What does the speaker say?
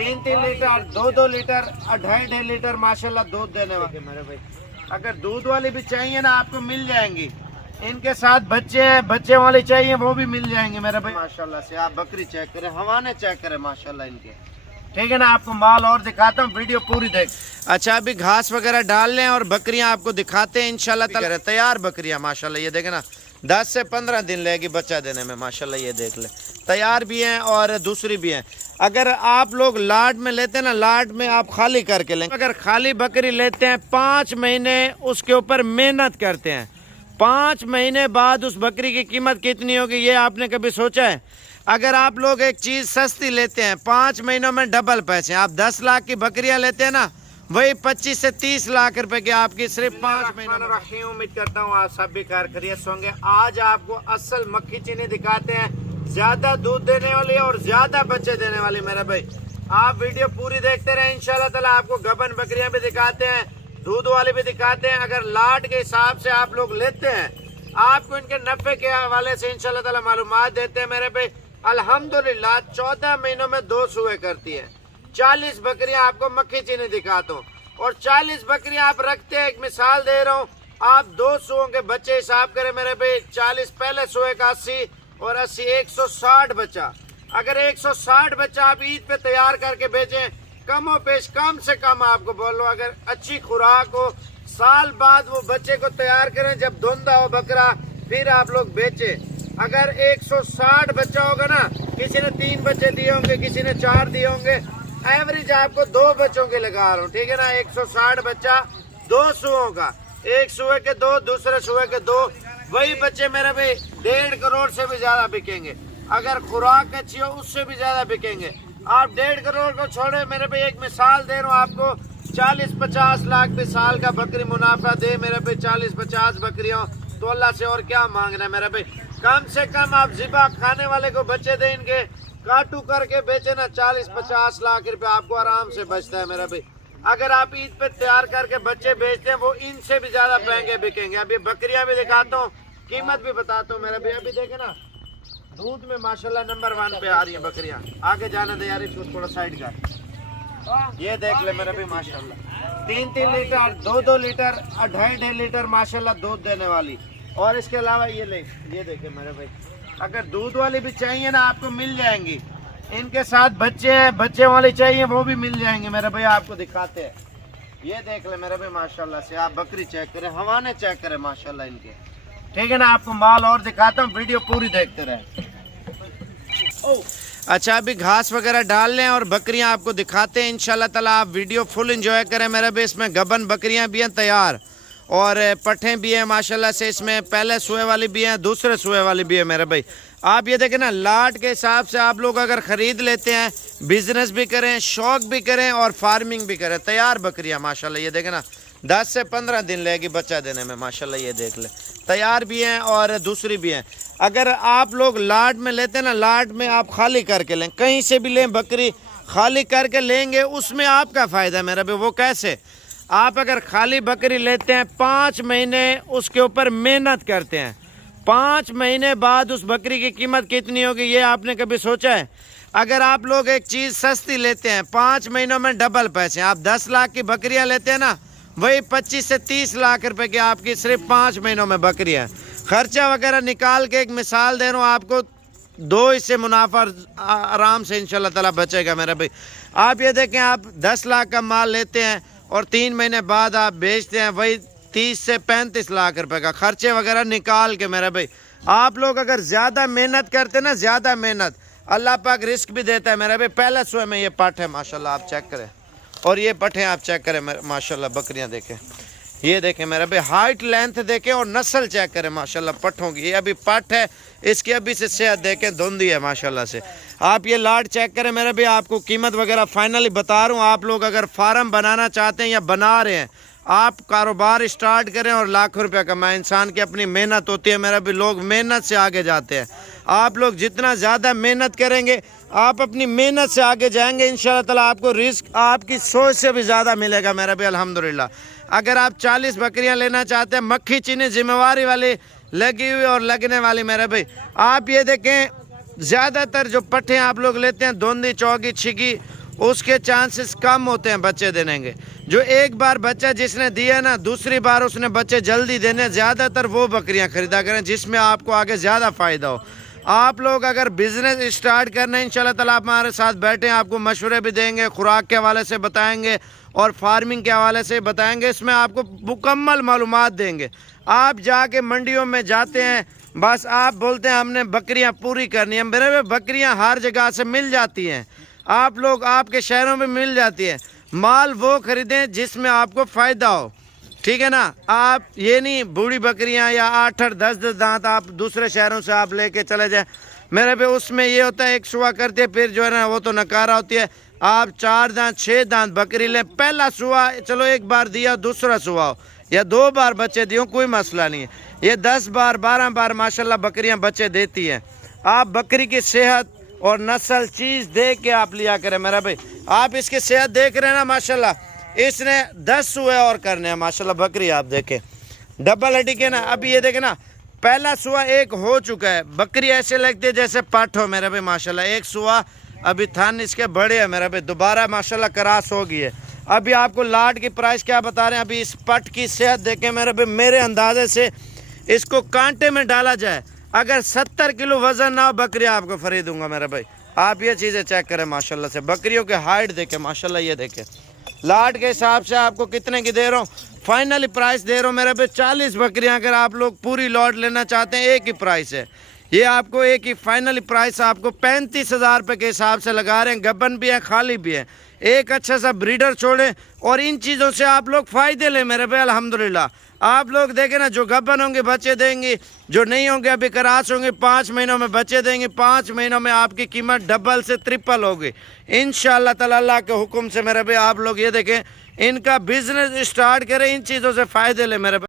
3 litre 2 litre 2.5 litre माशाल्लाह दूध देने वाले मेरे भाई। अगर दूध वाली भी चाहिए ना आपको मिल जाएंगी। इनके साथ बच्चे हैं, बच्चे वाले चाहिए वो भी मिल जाएंगे मेरे भाई। माशाल्लाह से आप बकरी चेक करें, हवाने चेक करें माशाल्लाह इनके, ठीक है ना। आपको माल और दिखाता हूँ, वीडियो पूरी देख। अच्छा अभी घास वगैरह डाल लें और बकरियां आपको दिखाते हैं इंशाल्लाह ताला। तैयार बकरियां माशाल्लाह, ये देखे ना 10 से 15 दिन लगेगी बच्चा देने में माशाल्लाह। ये देख ले तैयार भी हैं और दूसरी भी हैं। अगर आप लोग लाट में लेते हैं ना, लाट में आप खाली करके लें। अगर खाली बकरी लेते हैं 5 महीने उसके ऊपर मेहनत करते हैं, 5 महीने बाद उस बकरी की कीमत कितनी होगी ये आपने कभी सोचा है? अगर आप लोग एक चीज़ सस्ती लेते हैं 5 महीनों में डबल पैसे, आप 10 लाख की बकरियां लेते हैं ना, वही 25 से 30 लाख रुपए की आपकी सिर्फ 5 महीनों में। उम्मीद करता हूँ आप सब भी खैर खैरियत होंगे। आज आपको असल मक्खी चीनी दिखाते हैं, ज्यादा दूध देने वाली और ज्यादा बच्चे देने वाली मेरे भाई। आप वीडियो पूरी देखते रहे, इंशाल्लाह ताला आपको गबन बकरियां भी दिखाते हैं, दूध वाली भी दिखाते हैं। अगर लाट के हिसाब से आप लोग लेते हैं, आपको इनके नफे के हवाले से इंशाल्लाह ताला मालूमात देते हैं मेरे भाई। अल्हम्दुलिल्लाह 14 महीनों में 2 सुए करती है। 40 बकरियां आपको मक्खी चीनी दिखाता हूँ और 40 बकरियां आप रखते हैं। एक मिसाल दे रहा हूँ, आप 2 सुओं के बच्चे हिसाब करें मेरे भाई। 40 पहले सुए का 80 और 80 160 बच्चा। अगर 160 बच्चा आप ईद पे तैयार करके बेचें, कमो पेश कम से कम आपको बोलो, अगर अच्छी खुराक हो, साल बाद वो बच्चे को तैयार करें जब धुंधा हो बकरा, फिर आप लोग बेचे। अगर 160 बच्चा होगा ना, किसी ने 3 बच्चे दिए होंगे, किसी ने 4 दिए होंगे, एवरेज आपको 2 बच्चों के लगा रहा हूँ, ठीक है ना। 160 बच्चा 2 सुओं का, एक सुए के 2, दूसरे सुए के 2, वही बच्चे मेरे भाई 1.5 करोड़ से भी ज्यादा बिकेंगे। अगर खुराक अच्छी हो उससे भी ज्यादा बिकेंगे। आप 1.5 करोड़ को छोड़े मेरे भाई, एक मिसाल दे रहा हूँ आपको, 40-50 लाख भी साल का बकरी मुनाफा दे मेरे भाई। 40-50 बकरियों तो अल्लाह से और क्या मांग रहे हैं मेरे भाई। कम से कम आप जिबा खाने वाले को बच्चे दे, इनके काटू करके बेचे ना, 40-50 लाख रुपए आपको आराम से बचता है मेरा भाई। अगर आप ईद पे तैयार करके बच्चे बेचते हैं, वो इनसे भी ज्यादा महंगे बिकेंगे। अभी बकरियां भी दिखाता हूँ, कीमत भी बताता हूँ मेरा भाई। अभी देखे ना दूध में माशाल्लाह नंबर 1 पे आ रही है बकरियां। आगे जाने दे यार, इसको थोड़ा साइड कर। ये देख ले मेरा भाई माशाल्लाह 3 लीटर 2 लीटर 2.5 लीटर माशाल्लाह दूध देने वाली। और इसके अलावा ये देखे मेरे भाई, अगर दूध वाली भी चाहिए ना आपको मिल जाएंगी। इनके साथ बच्चे हैं, बच्चे वाले चाहिए वो भी मिल जाएंगे मेरे भाई। आपको दिखाते हैं, ये देख ले मेरे भाई माशाल्लाह से आप बकरी चेक करें, हवाने चेक करें माशाल्लाह इनके, ठीक है ना। आपको माल और दिखाता हूँ, वीडियो पूरी देखते रहे। अच्छा अभी घास वगैरह डाल लें और बकरियां आपको दिखाते हैं इंशाल्लाह ताला। आप वीडियो फुल एंजॉय करें मेरे भाई। इसमें गबन बकरियां भी हैं तैयार और पट्ठें भी हैं माशाल्लाह से। इसमें पहले सुए वाली भी हैं, दूसरे सुए वाली भी है मेरे भाई। आप ये देखें ना, लाट के हिसाब से आप लोग अगर ख़रीद लेते हैं, बिजनेस भी करें, शौक भी करें और फार्मिंग भी करें। तैयार बकरियां माशाल्लाह, ये देखें ना 10 से 15 दिन लगेगी बच्चा देने में माशाल्लाह। ये देख ले तैयार भी हैं और दूसरी भी हैं। अगर आप लोग लाट में लेते हैं ना, लाट में आप खाली करके लें, कहीं से भी लें बकरी खाली करके लेंगे, उसमें आपका फ़ायदा है मेरा भाई। वो कैसे? आप अगर खाली बकरी लेते हैं 5 महीने उसके ऊपर मेहनत करते हैं, 5 महीने बाद उस बकरी की कीमत कितनी होगी ये आपने कभी सोचा है? अगर आप लोग एक चीज़ सस्ती लेते हैं 5 महीनों में डबल पैसे, आप 10 लाख की बकरियां लेते हैं ना, वही 25 से 30 लाख रुपए की आपकी सिर्फ 5 महीनों में बकरियां। खर्चा वगैरह निकाल के एक मिसाल दे रहा हूँ आपको, 2 इससे मुनाफा आराम से इंशाल्लाह ताला बचेगा मेरा भाई। आप ये देखें, आप 10 लाख का माल लेते हैं और 3 महीने बाद आप बेचते हैं, वही 30 से 35 लाख रुपए का खर्चे वगैरह निकाल के मेरा भाई। आप लोग अगर ज़्यादा मेहनत करते हैं ना, ज़्यादा मेहनत, अल्लाह पाक रिस्क भी देता है मेरा भाई। पहले सुबह में ये पट है माशाल्लाह, आप चेक करें, और ये पट्ठे आप चेक करें माशाल्लाह। बकरियां देखें, ये देखें मेरा भाई, हाइट लेंथ देखें और नस्ल चेक करें माशाल्लाह पट्ठों की। ये अभी पट है, इसकी अभी से सेहत देखें धुंधी है माशाल्लाह से। आप ये लाट चेक करें मेरे भाई, आपको कीमत वगैरह फाइनली बता रहा हूँ। आप लोग अगर फार्म बनाना चाहते हैं या बना रहे हैं, आप कारोबार स्टार्ट करें और लाखों रुपया कमाएं। इंसान की अपनी मेहनत होती है मेरा भी, लोग मेहनत से आगे जाते हैं। आप लोग जितना ज़्यादा मेहनत करेंगे, आप अपनी मेहनत से आगे जाएंगे इंशाल्लाह ताला। आपको रिस्क आपकी सोच से भी ज़्यादा मिलेगा मेरा भी अल्हम्दुलिल्लाह। अगर आप 40 बकरियां लेना चाहते हैं, मक्खी चीनी जिम्मेवारी वाली लगी हुई और लगने वाली मेरा भाई, आप ये देखें ज़्यादातर जो पट्ठे आप लोग लेते हैं, धुंधी, चौगी, छिगी, उसके चांसेस कम होते हैं बच्चे देने के। जो एक बार बच्चा जिसने दिया ना, दूसरी बार उसने बच्चे जल्दी देने। ज़्यादातर वो बकरियां खरीदा करें जिसमें आपको आगे ज़्यादा फ़ायदा हो। आप लोग अगर बिज़नेस स्टार्ट करना है, इंशाल्लाह ताला आप हमारे साथ बैठे हैं, आपको मशवरे भी देंगे, खुराक के हवाले से बताएंगे और फार्मिंग के हवाले से बताएंगे। इसमें आपको मुकम्मल मालूमात देंगे। आप जाके मंडियों में जाते हैं, बस आप बोलते हैं हमने बकरियां पूरी करनी है। मेरे बकरियां हर जगह से मिल जाती हैं, आप लोग आपके शहरों में मिल जाती है। माल वो खरीदें जिसमें आपको फ़ायदा हो, ठीक है ना। आप ये नहीं बूढ़ी बकरियां या 8-8 10-10 दांत आप दूसरे शहरों से आप लेके चले जाएं। मेरे पे उसमें ये होता है, एक सुआ करती है, फिर जो है ना वो तो नकारा होती है। आप 4 दांत 6 दांत बकरी लें, पहला सुआ चलो एक बार दिया, दूसरा सुआ हो या 2 बार बच्चे दियो, कोई मसला नहीं है। ये 10 बार 12 बार माशाल्लाह बकरियां बच्चे देती हैं। आप बकरी की सेहत और नस्ल चीज़ देख के आप लिया करें मेरा भाई। आप इसकी सेहत देख रहे हैं ना माशाल्लाह, इसने 10 सुए और करने हैं माशाल्लाह। बकरी आप देखें डबल हड्डी के ना, अभी ये देखें ना, पहला सुआ एक हो चुका है। बकरी ऐसे लगती है जैसे पट हो मेरा भाई माशाल्लाह। एक सुआ अभी थान इसके बड़े हैं मेरा भाई, दोबारा माशाल्लाह क्रॉस हो गई है। अभी आपको लाट की प्राइस क्या बता रहे हैं, अभी इस पट की सेहत देखें मेरे भाई। मेरे अंदाजे से इसको कांटे में डाला जाए, अगर 70 किलो वजन ना हो, बकरी आपको फ्री दूंगा मेरे भाई। आप ये चीज़ें चेक करें माशाल्लाह से। बकरियों के हाइट देखें माशाल्लाह, ये देखें लाट के हिसाब से आपको कितने की दे रहा हूँ। फाइनली प्राइस दे रहा हूँ मेरे भाई 40 बकरियाँ। अगर आप लोग पूरी लॉट लेना चाहते हैं, एक ही प्राइस है ये, आपको एक ही फाइनली प्राइस आपको 35,000 रुपये के हिसाब से लगा रहे हैं। गब्बन भी है, खाली भी है। एक अच्छा सा ब्रीडर छोड़े और इन चीज़ों से आप लोग फ़ायदे लें मेरे भाई। अल्हम्दुलिल्लाह आप लोग देखें ना, जो गब्बन होंगे बच्चे देंगे, जो नहीं होंगे अभी क्रॉस होंगे 5 महीनों में बच्चे देंगे। 5 महीनों में आपकी कीमत डबल से ट्रिपल होगी इंशाअल्लाह ताला अल्लाह के हुक्म से मेरे भाई। आप लोग ये देखें, इनका बिजनेस स्टार्ट करें, इन चीज़ों से फ़ायदे लें मेरे भाई।